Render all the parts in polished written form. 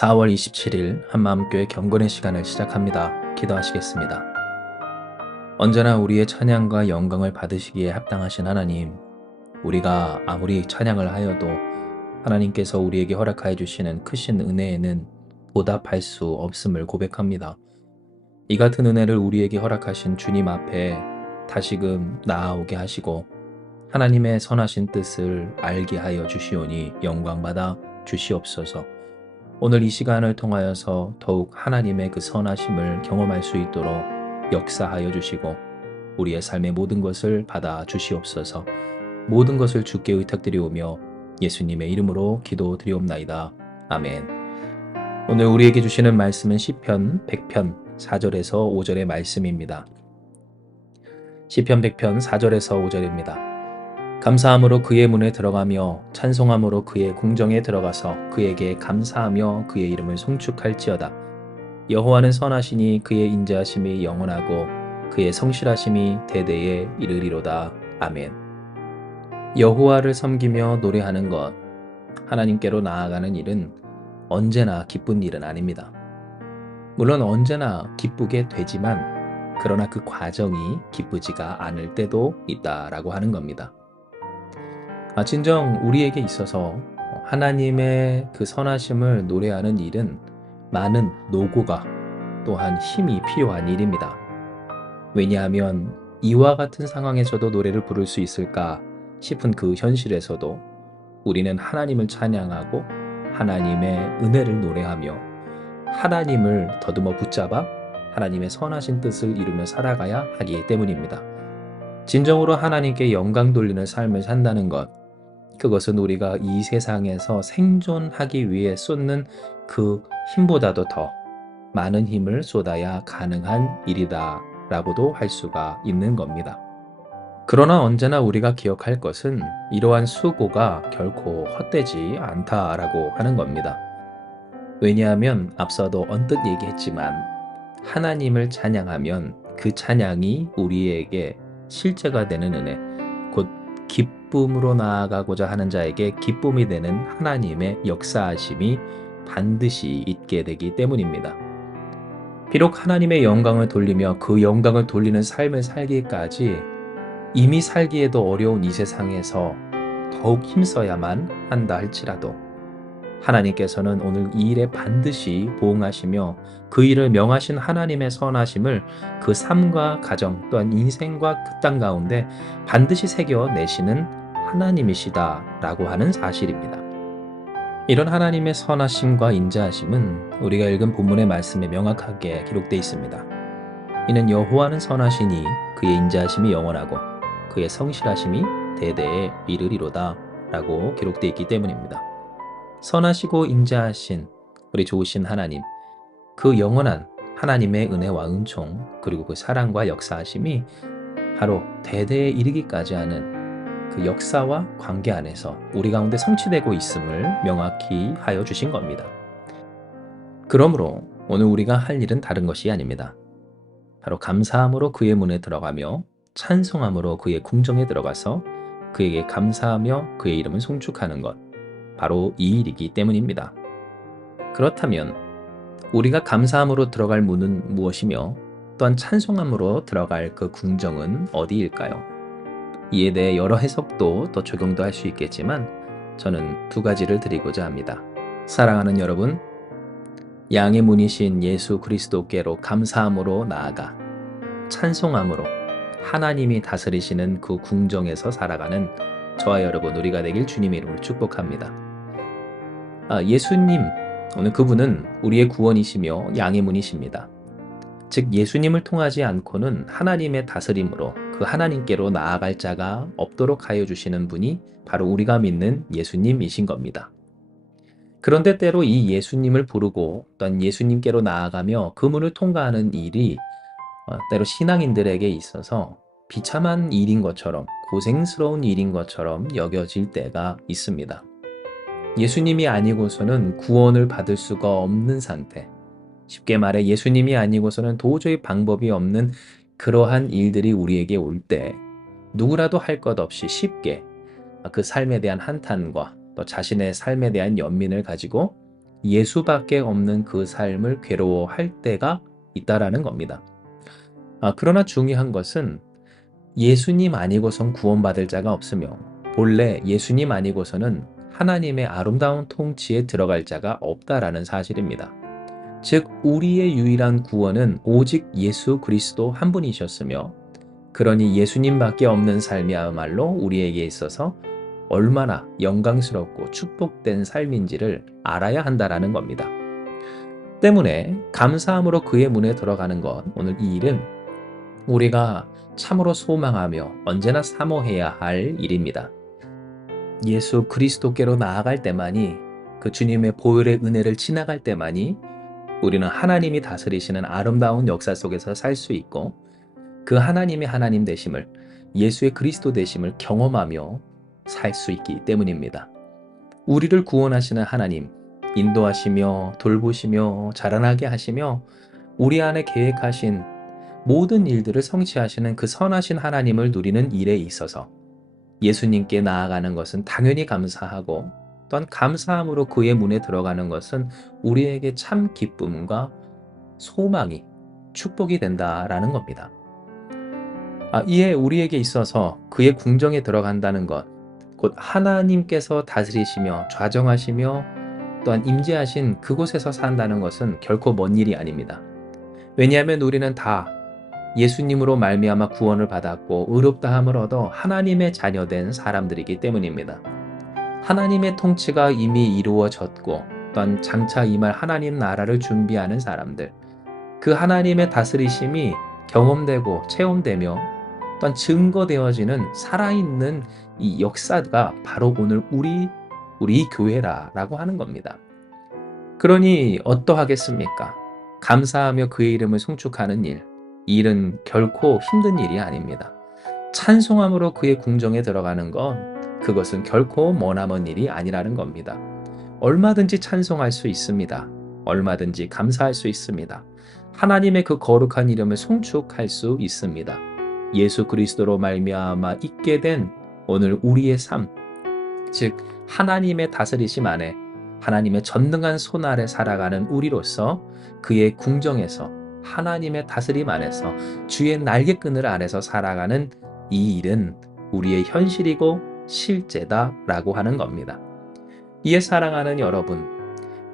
4월 27일 한마음교회 경건의 시간을 시작합니다. 기도하시겠습니다. 언제나 우리의 찬양과 영광을 받으시기에 합당하신 하나님, 우리가 아무리 찬양을 하여도 하나님께서 우리에게 허락하여 주시는 크신 은혜에는 보답할 수 없음을 고백합니다. 이 같은 은혜를 우리에게 허락하신 주님 앞에 다시금 나아오게 하시고 하나님의 선하신 뜻을 알게 하여 주시오니 영광받아 주시옵소서. 오늘 이 시간을 통하여서 더욱 하나님의 그 선하심을 경험할 수 있도록 역사하여 주시고 우리의 삶의 모든 것을 받아 주시옵소서. 모든 것을 주께 의탁드리오며 예수님의 이름으로 기도드리옵나이다. 아멘. 오늘 우리에게 주시는 말씀은 시편 100편 4절에서 5절의 말씀입니다. 시편 100편 4절에서 5절입니다. 감사함으로 그의 문에 들어가며 찬송함으로 그의 궁정에 들어가서 그에게 감사하며 그의 이름을 송축할지어다. 여호와는 선하시니 그의 인자하심이 영원하고 그의 성실하심이 대대에 이르리로다. 아멘. 여호와를 섬기며 노래하는 것, 하나님께로 나아가는 일은 언제나 기쁜 일은 아닙니다. 물론 언제나 기쁘게 되지만 그러나 그 과정이 기쁘지가 않을 때도 있다라고 하는 겁니다. 진정 우리에게 있어서 하나님의 그 선하심을 노래하는 일은 많은 노고가 또한 힘이 필요한 일입니다. 왜냐하면 이와 같은 상황에서도 노래를 부를 수 있을까 싶은 그 현실에서도 우리는 하나님을 찬양하고 하나님의 은혜를 노래하며 하나님을 더듬어 붙잡아 하나님의 선하신 뜻을 이루며 살아가야 하기 때문입니다. 진정으로 하나님께 영광 돌리는 삶을 산다는 것, 그것은 우리가 이 세상에서 생존하기 위해 쏟는 그 힘보다도 더 많은 힘을 쏟아야 가능한 일이다 라고도 할 수가 있는 겁니다. 그러나 언제나 우리가 기억할 것은 이러한 수고가 결코 헛되지 않다라고 하는 겁니다. 왜냐하면 앞서도 언뜻 얘기했지만 하나님을 찬양하면 그 찬양이 우리에게 실제가 되는 은혜, 곧 기쁨으로 나아가고자 하는 자에게 기쁨이 되는 하나님의 역사하심이 반드시 있게 되기 때문입니다. 비록 하나님의 영광을 돌리며 그 영광을 돌리는 삶을 살기까지 이미 살기에도 어려운 이 세상에서 더욱 힘써야만 한다 할지라도 하나님께서는 오늘 이 일에 반드시 보응하시며 그 일을 명하신 하나님의 선하심을 그 삶과 가정 또한 인생과 그 땅 가운데 반드시 새겨내시는 하나님이시다라고 하는 사실입니다. 이런 하나님의 선하심과 인자하심은 우리가 읽은 본문의 말씀에 명확하게 기록되어 있습니다. 이는 여호와는 선하시니 그의 인자하심이 영원하고 그의 성실하심이 대대에 이르리로다 라고 기록되어 있기 때문입니다. 선하시고 인자하신 우리 좋으신 하나님, 그 영원한 하나님의 은혜와 은총 그리고 그 사랑과 역사하심이 바로 대대에 이르기까지 하는 그 역사와 관계 안에서 우리 가운데 성취되고 있음을 명확히 하여 주신 겁니다. 그러므로 오늘 우리가 할 일은 다른 것이 아닙니다. 바로 감사함으로 그의 문에 들어가며 찬송함으로 그의 궁정에 들어가서 그에게 감사하며 그의 이름을 송축하는 것, 바로 이 일이기 때문입니다. 그렇다면 우리가 감사함으로 들어갈 문은 무엇이며 또한 찬송함으로 들어갈 그 궁정은 어디일까요? 이에 대해 여러 해석도 또 적용도 할 수 있겠지만 저는 두 가지를 드리고자 합니다. 사랑하는 여러분, 양의 문이신 예수 그리스도께로 감사함으로 나아가 찬송함으로 하나님이 다스리시는 그 궁정에서 살아가는 저와 여러분 우리가 되길 주님의 이름으로 축복합니다. 예수님, 오늘 그분은 우리의 구원이시며 양의 문이십니다. 즉 예수님을 통하지 않고는 하나님의 다스림으로 그 하나님께로 나아갈 자가 없도록 하여 주시는 분이 바로 우리가 믿는 예수님이신 겁니다. 그런데 때로 이 예수님을 부르고 또한 예수님께로 나아가며 그 문을 통과하는 일이 때로 신앙인들에게 있어서 비참한 일인 것처럼 고생스러운 일인 것처럼 여겨질 때가 있습니다. 예수님이 아니고서는 구원을 받을 수가 없는 상태, 쉽게 말해 예수님이 아니고서는 도저히 방법이 없는 그러한 일들이 우리에게 올 때 누구라도 할 것 없이 쉽게 그 삶에 대한 한탄과 또 자신의 삶에 대한 연민을 가지고 예수밖에 없는 그 삶을 괴로워할 때가 있다라는 겁니다. 그러나 중요한 것은 예수님 아니고선 구원받을 자가 없으며 본래 예수님 아니고서는 하나님의 아름다운 통치에 들어갈 자가 없다라는 사실입니다. 즉 우리의 유일한 구원은 오직 예수 그리스도 한 분이셨으며 그러니 예수님밖에 없는 삶이야말로 우리에게 있어서 얼마나 영광스럽고 축복된 삶인지를 알아야 한다라는 겁니다. 때문에 감사함으로 그의 문에 들어가는 것, 오늘 이 일은 우리가 참으로 소망하며 언제나 사모해야 할 일입니다. 예수 그리스도께로 나아갈 때만이, 그 주님의 보혈의 은혜를 지나갈 때만이 우리는 하나님이 다스리시는 아름다운 역사 속에서 살 수 있고 그 하나님의 하나님 되심을, 예수의 그리스도 되심을 경험하며 살 수 있기 때문입니다. 우리를 구원하시는 하나님, 인도하시며 돌보시며 자라나게 하시며 우리 안에 계획하신 모든 일들을 성취하시는 그 선하신 하나님을 누리는 일에 있어서 예수님께 나아가는 것은 당연히 감사하고, 또한 감사함으로 그의 문에 들어가는 것은 우리에게 참 기쁨과 소망이, 축복이 된다라는 겁니다. 이에 우리에게 있어서 그의 궁정에 들어간다는 것, 곧 하나님께서 다스리시며 좌정하시며 또한 임재하신 그곳에서 산다는 것은 결코 먼 일이 아닙니다. 왜냐하면 우리는 다 예수님으로 말미암아 구원을 받았고 의롭다함을 얻어 하나님의 자녀된 사람들이기 때문입니다. 하나님의 통치가 이미 이루어졌고 또한 장차 임할 하나님 나라를 준비하는 사람들, 그 하나님의 다스리심이 경험되고 체험되며 또한 증거되어지는 살아있는 이 역사가 바로 오늘 우리 교회라라고 하는 겁니다. 그러니 어떠하겠습니까? 감사하며 그의 이름을 송축하는 일, 이 일은 결코 힘든 일이 아닙니다. 찬송함으로 그의 궁정에 들어가는 건, 그것은 결코 머나먼 일이 아니라는 겁니다. 얼마든지 찬송할 수 있습니다. 얼마든지 감사할 수 있습니다. 하나님의 그 거룩한 이름을 송축할 수 있습니다. 예수 그리스도로 말미암아 있게 된 오늘 우리의 삶, 즉 하나님의 다스리심 안에 하나님의 전능한 손 아래 살아가는 우리로서 그의 궁정에서 하나님의 다스림 안에서 주의 날개끈을 안에서 살아가는 이 일은 우리의 현실이고 실제다라고 하는 겁니다. 이에 사랑하는 여러분,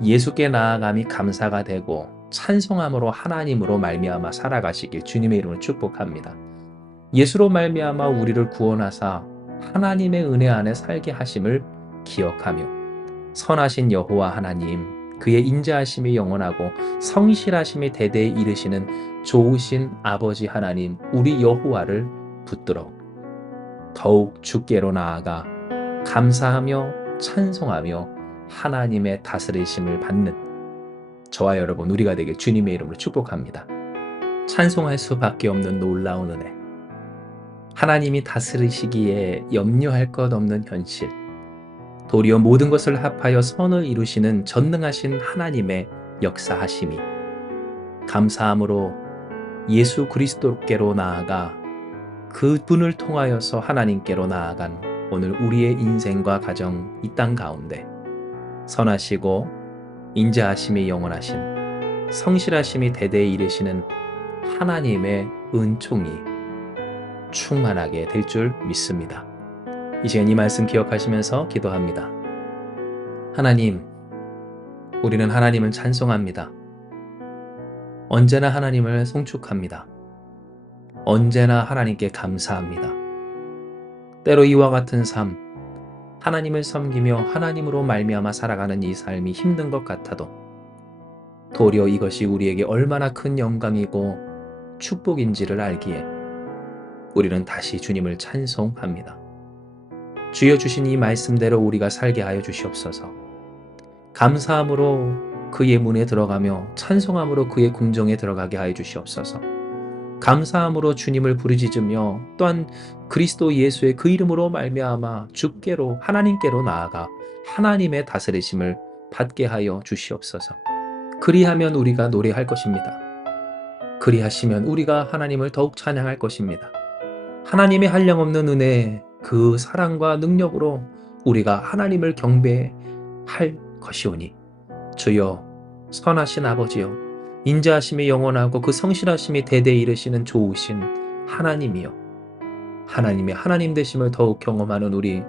예수께 나아감이 감사가 되고 찬송함으로 하나님으로 말미암아 살아가시길 주님의 이름으로 축복합니다. 예수로 말미암아 우리를 구원하사 하나님의 은혜 안에 살게 하심을 기억하며 선하신 여호와 하나님, 그의 인자하심이 영원하고 성실하심이 대대에 이르시는 좋으신 아버지 하나님, 우리 여호와를 붙들어 더욱 주께로 나아가 감사하며 찬송하며 하나님의 다스리심을 받는 저와 여러분 우리가 되길 주님의 이름으로 축복합니다. 찬송할 수밖에 없는 놀라운 은혜, 하나님이 다스리시기에 염려할 것 없는 현실, 도리어 모든 것을 합하여 선을 이루시는 전능하신 하나님의 역사하심이, 감사함으로 예수 그리스도께로 나아가 그분을 통하여서 하나님께로 나아간 오늘 우리의 인생과 가정 이 땅 가운데 선하시고 인자하심이 영원하신 성실하심이 대대에 이르시는 하나님의 은총이 충만하게 될 줄 믿습니다. 이 시간 이 말씀 기억하시면서 기도합니다. 하나님, 우리는 하나님을 찬송합니다. 언제나 하나님을 송축합니다. 언제나 하나님께 감사합니다. 때로 이와 같은 삶, 하나님을 섬기며 하나님으로 말미암아 살아가는 이 삶이 힘든 것 같아도 도리어 이것이 우리에게 얼마나 큰 영광이고 축복인지를 알기에 우리는 다시 주님을 찬송합니다. 주여 주신 이 말씀대로 우리가 살게 하여 주시옵소서. 감사함으로 그의 문에 들어가며 찬송함으로 그의 궁정에 들어가게 하여 주시옵소서. 감사함으로 주님을 부르짖으며 또한 그리스도 예수의 그 이름으로 말미암아 주께로 하나님께로 나아가 하나님의 다스리심을 받게 하여 주시옵소서. 그리하면 우리가 노래할 것입니다. 그리하시면 우리가 하나님을 더욱 찬양할 것입니다. 하나님의 한량없는 은혜, 그 사랑과 능력으로 우리가 하나님을 경배할 것이오니 주여, 선하신 아버지여, 인자하심이 영원하고 그 성실하심이 대대에 이르시는 좋으신 하나님이여, 하나님의 하나님 되심을 더욱 경험하는 우리,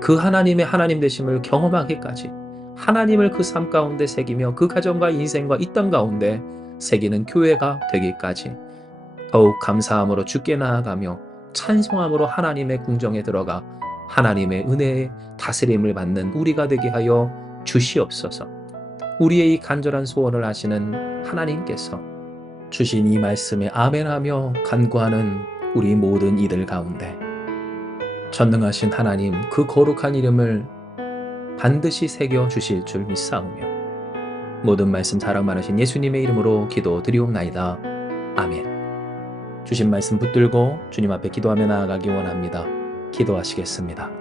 그 하나님의 하나님 되심을 경험하기까지 하나님을 그 삶 가운데 새기며 그 가정과 인생과 이 땅 가운데 새기는 교회가 되기까지 더욱 감사함으로 주께 나아가며 찬송함으로 하나님의 궁정에 들어가 하나님의 은혜의 다스림을 받는 우리가 되게 하여 주시옵소서. 우리의 이 간절한 소원을 아시는 하나님께서 주신 이 말씀에 아멘하며 간구하는 우리 모든 이들 가운데 전능하신 하나님 그 거룩한 이름을 반드시 새겨 주실 줄 믿사오며 모든 말씀 자랑 많으신 예수님의 이름으로 기도드리옵나이다. 아멘. 주신 말씀 붙들고 주님 앞에 기도하며 나아가기 원합니다. 기도하시겠습니다.